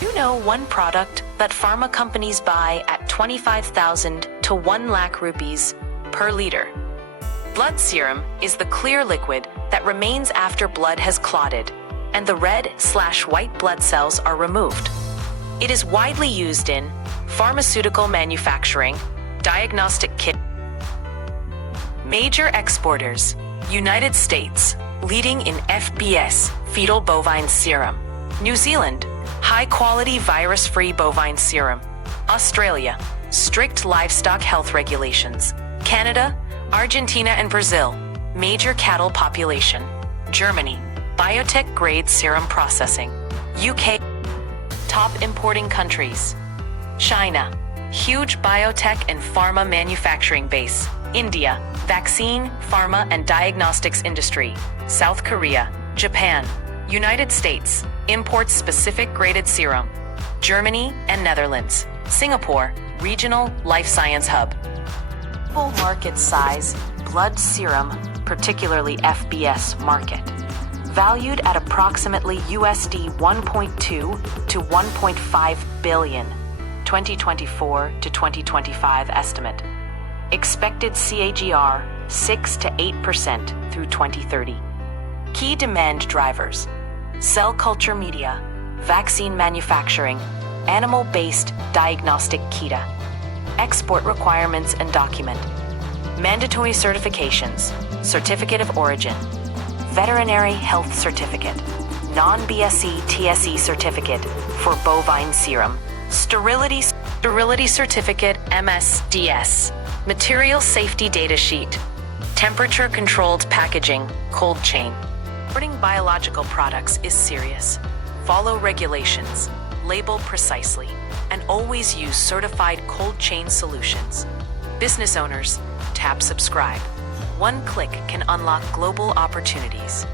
You know one product that pharma companies buy at 25,000 to 1 lakh rupees per liter. Blood serum is the clear liquid that remains after blood has clotted and the red/white blood cells are removed. It is widely used in pharmaceutical manufacturing, diagnostic kit. Major exporters: United States, leading in FBS, Fetal Bovine Serum. New Zealand, high-quality virus-free bovine serum. Australia, strict livestock health regulations. Canada, Argentina and Brazil, major cattle population. Germany, biotech-grade serum processing. UK, top importing countries. China, huge biotech and pharma manufacturing base. India, vaccine, pharma and diagnostics industry. South Korea, Japan, United States, imports specific graded serum. Germany and Netherlands. Singapore, regional life science hub. Full market size, blood serum, particularly FBS market. Valued at approximately USD 1.2 to 1.5 billion, 2024 to 2025 estimate. Expected CAGR 6 to 8% through 2030. Key demand drivers: cell culture media, vaccine manufacturing, animal-based diagnostic kit. Export requirements and document. Mandatory certifications: Certificate of Origin, Veterinary Health Certificate, Non-BSE TSE Certificate for bovine serum, Sterility Certificate MSDS, Material Safety Data Sheet, Temperature-controlled packaging, cold chain. Importing biological products is serious. Follow regulations, label precisely, and always use certified cold chain solutions. Business owners, tap subscribe. One click can unlock global opportunities.